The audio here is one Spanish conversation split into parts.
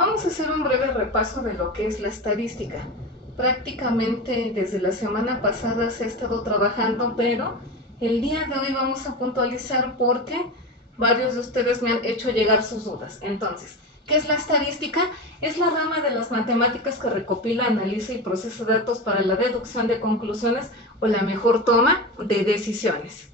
Vamos a hacer un breve repaso de lo que es la estadística. Prácticamente desde la semana pasada se ha estado trabajando, pero el día de hoy vamos a puntualizar porque varios de ustedes me han hecho llegar sus dudas. Entonces, ¿qué es la estadística? Es la rama de las matemáticas que recopila, analiza y procesa datos para la deducción de conclusiones o la mejor toma de decisiones.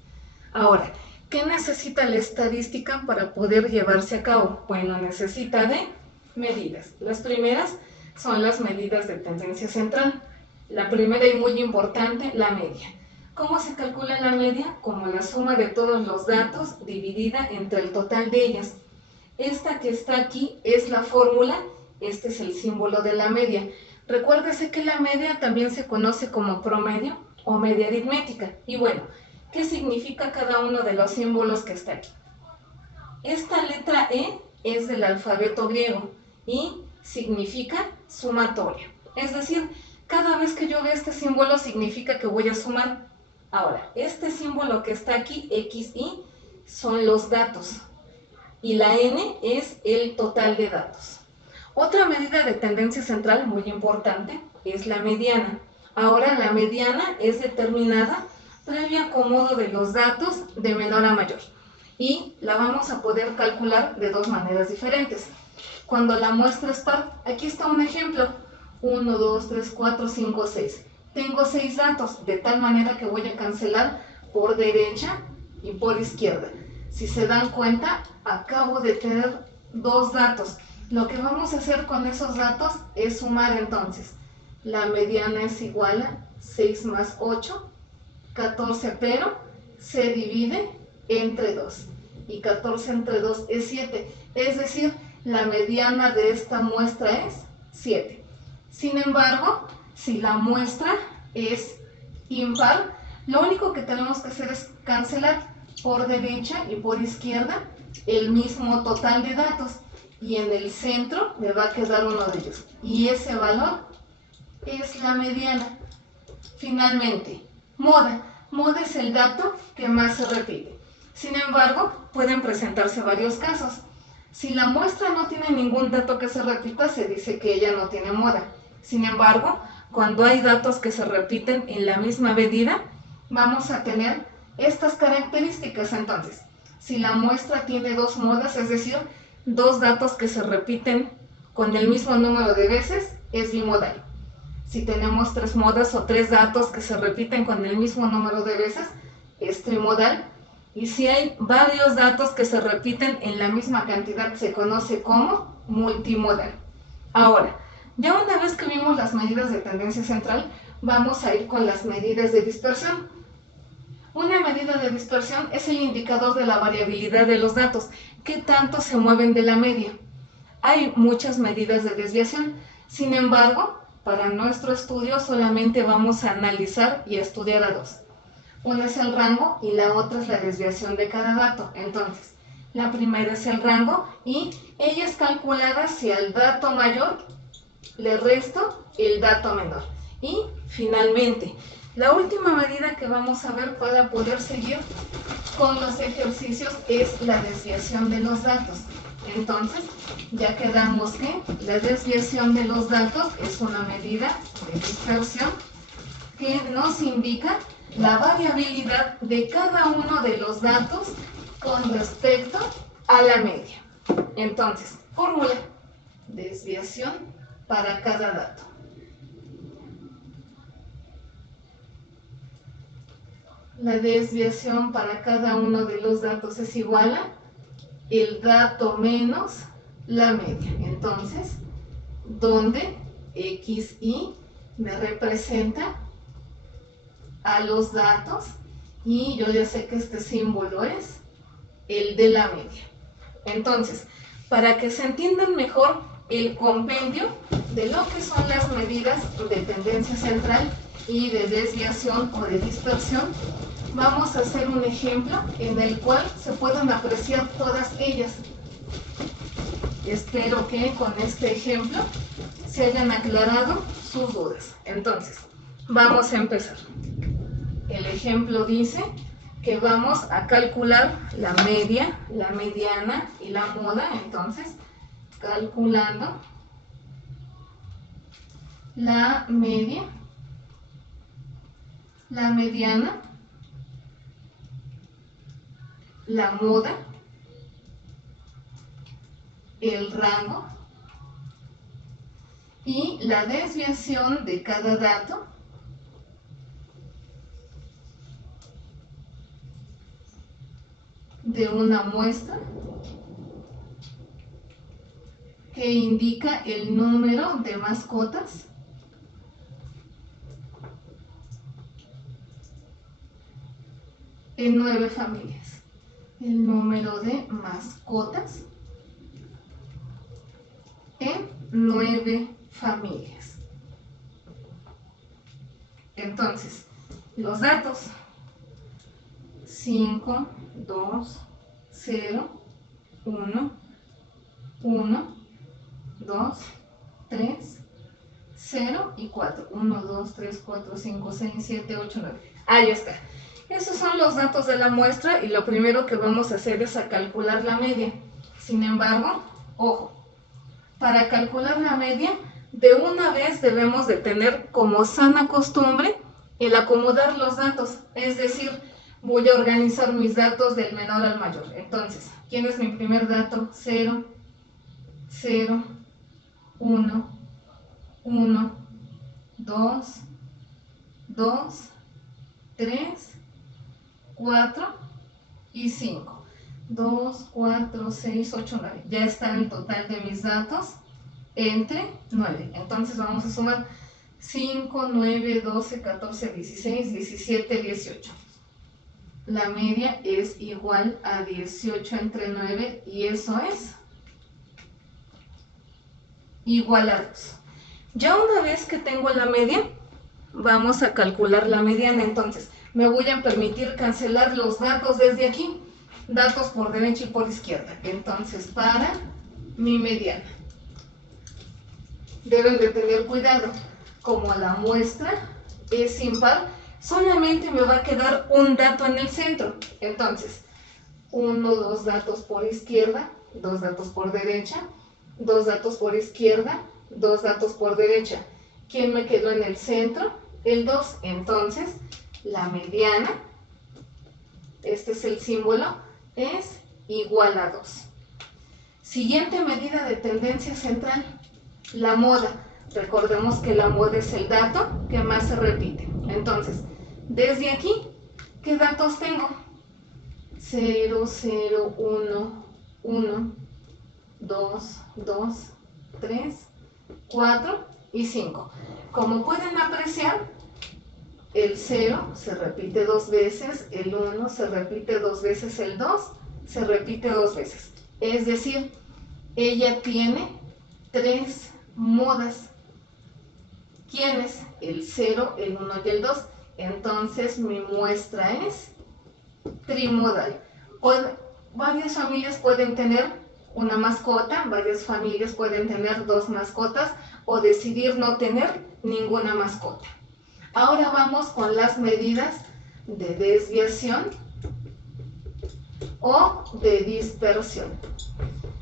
Ahora, ¿qué necesita la estadística para poder llevarse a cabo? Bueno, necesita de medidas. Las primeras son las medidas de tendencia central. La primera y muy importante, la media. ¿Cómo se calcula la media? Como la suma de todos los datos dividida entre el total de ellas. Esta que está aquí es la fórmula, este es el símbolo de la media. Recuérdese que la media también se conoce como promedio o media aritmética. Y bueno, ¿qué significa cada uno de los símbolos que está aquí? Esta letra E es del alfabeto griego y significa sumatoria. Es decir, cada vez que yo vea este símbolo significa que voy a sumar. Ahora, este símbolo que está aquí, X, Y, son los datos. Y la N es el total de datos. Otra medida de tendencia central muy importante es la mediana. Ahora, la mediana es determinada previo acomodo de los datos de menor a mayor. Y la vamos a poder calcular de dos maneras diferentes. Cuando la muestra es par, aquí está un ejemplo. 1, 2, 3, 4, 5, 6. Tengo 6 datos, de tal manera que voy a cancelar por derecha y por izquierda. Si se dan cuenta, acabo de tener 2 datos. Lo que vamos a hacer con esos datos es sumar entonces. La mediana es igual a 6 más 8, 14, pero se divide entre 2. Y 14 entre 2 es 7. Es decir, la mediana de esta muestra es 7. Sin embargo, si la muestra es impar, lo único que tenemos que hacer es cancelar por derecha y por izquierda el mismo total de datos. Y en el centro me va a quedar uno de ellos. Y ese valor es la mediana. Finalmente, moda. Moda es el dato que más se repite. Sin embargo, pueden presentarse varios casos. Si la muestra no tiene ningún dato que se repita, se dice que ella no tiene moda. Sin embargo, cuando hay datos que se repiten en la misma medida, vamos a tener estas características. Entonces, si la muestra tiene 2 modas, es decir, 2 datos que se repiten con el mismo número de veces, es bimodal. Si tenemos 3 modas o 3 datos que se repiten con el mismo número de veces, es trimodal. Y si hay varios datos que se repiten en la misma cantidad, se conoce como multimodal. Ahora, ya una vez que vimos las medidas de tendencia central, vamos a ir con las medidas de dispersión. Una medida de dispersión es el indicador de la variabilidad de los datos, qué tanto se mueven de la media. Hay muchas medidas de desviación, sin embargo, para nuestro estudio solamente vamos a analizar y estudiar a 2. Una es el rango y la otra es la desviación de cada dato. Entonces, la primera es el rango y ella es calculada si al dato mayor le resto el dato menor. Y finalmente, la última medida que vamos a ver para poder seguir con los ejercicios es la desviación de los datos. Entonces, ya quedamos que la desviación de los datos es una medida de dispersión que nos indica la variabilidad de cada uno de los datos con respecto a la media. Entonces, fórmula: desviación para cada dato. La desviación para cada uno de los datos es igual a el dato menos la media. Entonces, donde X, Y me representa a los datos y yo ya sé que este símbolo es el de la media. Entonces, para que se entiendan mejor el compendio de lo que son las medidas de tendencia central y de desviación o de dispersión, vamos a hacer un ejemplo en el cual se puedan apreciar todas ellas. Espero que con este ejemplo se hayan aclarado sus dudas. Entonces, vamos a empezar. El ejemplo dice que vamos a calcular la media, la mediana y la moda. Entonces, calculando la media, la mediana, la moda, el rango y la desviación de cada dato de una muestra que indica el número de mascotas en 9 familias. El número de mascotas en 9 familias. Entonces, los datos 5, 2, 0, 1, 1, 2, 3, 0 y 4. 1, 2, 3, 4, 5, 6, 7, 8, 9. Ahí está. Esos son los datos de la muestra y lo primero que vamos a hacer es a calcular la media. Sin embargo, ojo, para calcular la media, de una vez debemos de tener como sana costumbre el acomodar los datos. Es decir, voy a organizar mis datos del menor al mayor. Entonces, ¿quién es mi primer dato? 0, 0, 1, 1, 2, 2, 3, 4 y 5. 2, 4, 6, 8, 9. Ya está el total de mis datos entre 9. Entonces vamos a sumar 5, 9, 12, 14, 16, 17, 18. La media es igual a 18 entre 9 y eso es igual a 2. Ya una vez que tengo la media, vamos a calcular la mediana. Entonces, me voy a permitir cancelar los datos desde aquí. Datos por derecha y por izquierda. Entonces, para mi mediana, deben de tener cuidado. Como la muestra es impar, solamente me va a quedar un dato en el centro. Entonces, 1, 2 datos por izquierda, 2 datos por derecha, 2 datos por izquierda, 2 datos por derecha. ¿Quién me quedó en el centro? El 2. Entonces, la mediana, este es el símbolo, es igual a 2. Siguiente medida de tendencia central, la moda. Recordemos que la moda es el dato que más se repite. Entonces, desde aquí, ¿qué datos tengo? 0, 0, 1, 1, 2, 2, 3, 4 y 5. Como pueden apreciar, el 0 se repite 2 veces, el 1 se repite 2 veces, el 2 se repite 2 veces. Es decir, ella tiene 3 modas. ¿Quiénes? El 0, el 1 y el 2. Entonces mi muestra es trimodal. Varias familias pueden tener una mascota, varias familias pueden tener 2 mascotas o decidir no tener ninguna mascota. Ahora vamos con las medidas de desviación o de dispersión.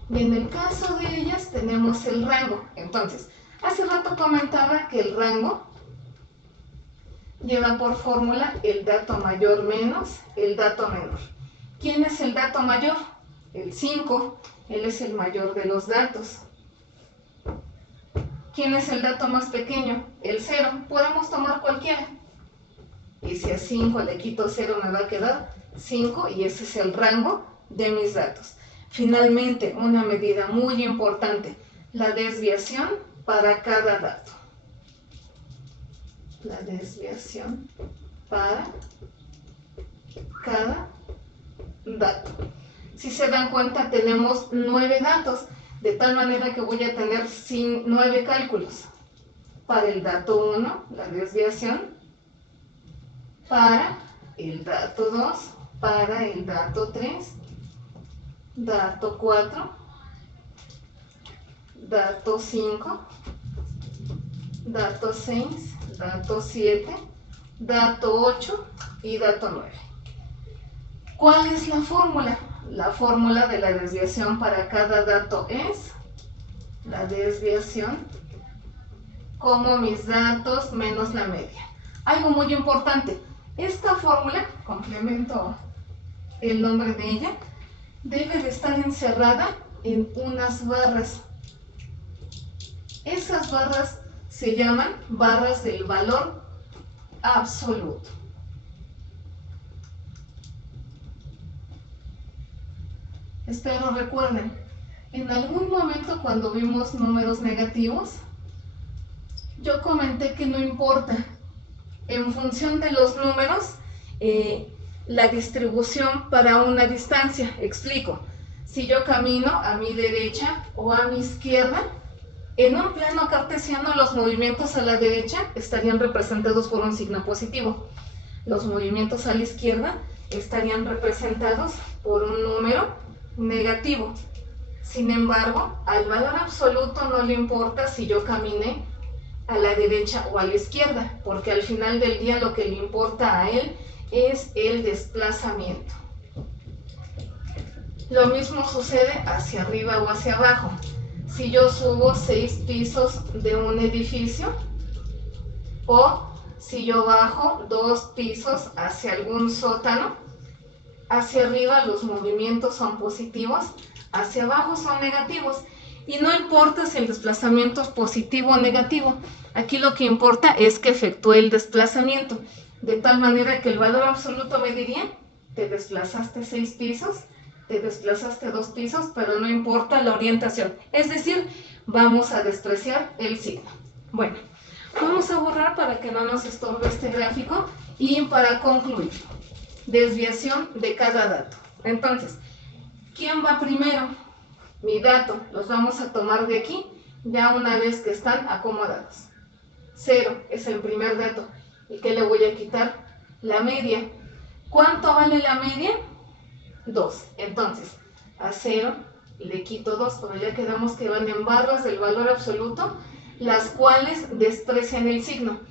Y en el caso de ellas tenemos el rango. Entonces, hace rato comentaba que el rango lleva por fórmula el dato mayor menos el dato menor. ¿Quién es el dato mayor? El 5, él es el mayor de los datos. ¿Quién es el dato más pequeño? El 0. Podemos tomar cualquiera. Y si a 5 le quito 0 me va a quedar 5 y ese es el rango de mis datos. Finalmente, una medida muy importante, la desviación para cada dato. La desviación para cada dato. Si se dan cuenta, tenemos 9 datos, de tal manera que voy a tener 9 cálculos. Para el dato 1, la desviación, para el dato 2, para el dato 3, dato 4, dato 5, dato 6, dato 7, dato 8 y dato 9. ¿Cuál es la fórmula? La fórmula de la desviación para cada dato es la desviación como mis datos menos la media. Algo muy importante, esta fórmula, complemento el nombre de ella, debe de estar encerrada en unas barras. Esas barras se llaman barras del valor absoluto. Espero recuerden, en algún momento cuando vimos números negativos, yo comenté que no importa, en función de los números, la distribución para una distancia. Explico, si yo camino a mi derecha o a mi izquierda, en un plano cartesiano los movimientos a la derecha estarían representados por un signo positivo. Los movimientos a la izquierda estarían representados por un número negativo. Sin embargo, al valor absoluto no le importa si yo caminé a la derecha o a la izquierda, porque al final del día lo que le importa a él es el desplazamiento. Lo mismo sucede hacia arriba o hacia abajo. Si yo subo 6 pisos de un edificio, o si yo bajo 2 pisos hacia algún sótano, hacia arriba los movimientos son positivos, hacia abajo son negativos. Y no importa si el desplazamiento es positivo o negativo, aquí lo que importa es que efectúe el desplazamiento, de tal manera que el valor absoluto me diría, te desplazaste 6 pisos, te desplazaste 2 pisos, pero no importa la orientación, es decir, vamos a despreciar el signo. Bueno, vamos a borrar para que no nos estorbe este gráfico y para concluir, desviación de cada dato. Entonces, ¿quién va primero? Mi dato, los vamos a tomar de aquí, ya una vez que están acomodados. 0 es el primer dato. ¿Y qué le voy a quitar? La media. ¿Cuánto vale la media? 2. Entonces, a 0 le quito 2, pero ya quedamos que van en barras del valor absoluto, las cuales desprecian el signo.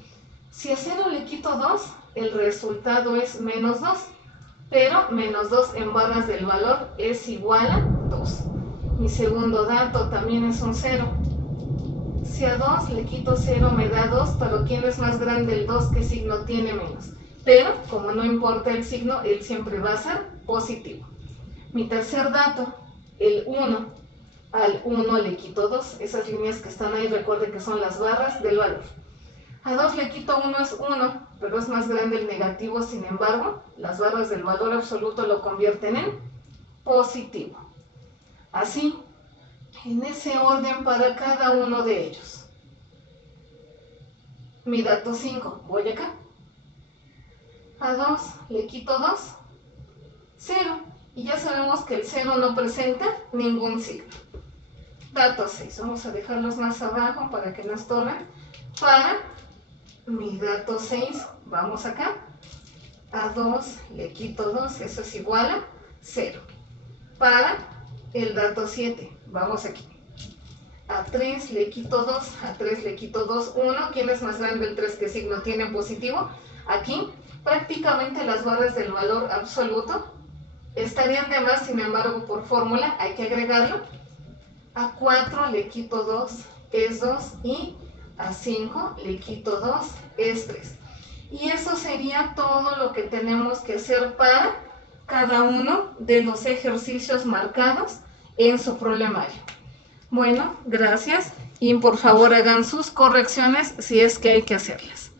Si a 0 le quito 2, el resultado es menos 2, pero menos 2 en barras del valor es igual a 2. Mi segundo dato también es un 0. Si a 2 le quito 0 me da 2, pero ¿quién es más grande el 2? ¿Qué signo tiene menos? Pero como no importa el signo, él siempre va a ser positivo. Mi tercer dato, el 1. Al 1 le quito 2. Esas líneas que están ahí, recuerden que son las barras del valor. A 2 le quito 1 es 1, pero es más grande el negativo, sin embargo, las barras del valor absoluto lo convierten en positivo. Así, en ese orden para cada uno de ellos. Mi dato 5, voy acá. A 2 le quito 2, 0. Y ya sabemos que el 0 no presenta ningún signo. Dato 6, vamos a dejarlos más abajo para que no estorben. Para mi dato 6, vamos acá. A 2 le quito 2, eso es igual a 0. Para el dato 7, vamos aquí. A 3 le quito 2, a 3 le quito 2, 1. ¿Quién es más grande el 3? ¿Qué signo tiene positivo? Aquí prácticamente las barras del valor absoluto estarían de más, sin embargo por fórmula hay que agregarlo. A 4 le quito 2, es 2, y a 5 le quito 2, es 3. Y eso sería todo lo que tenemos que hacer para cada uno de los ejercicios marcados en su problemario. Bueno, gracias y por favor hagan sus correcciones si es que hay que hacerlas.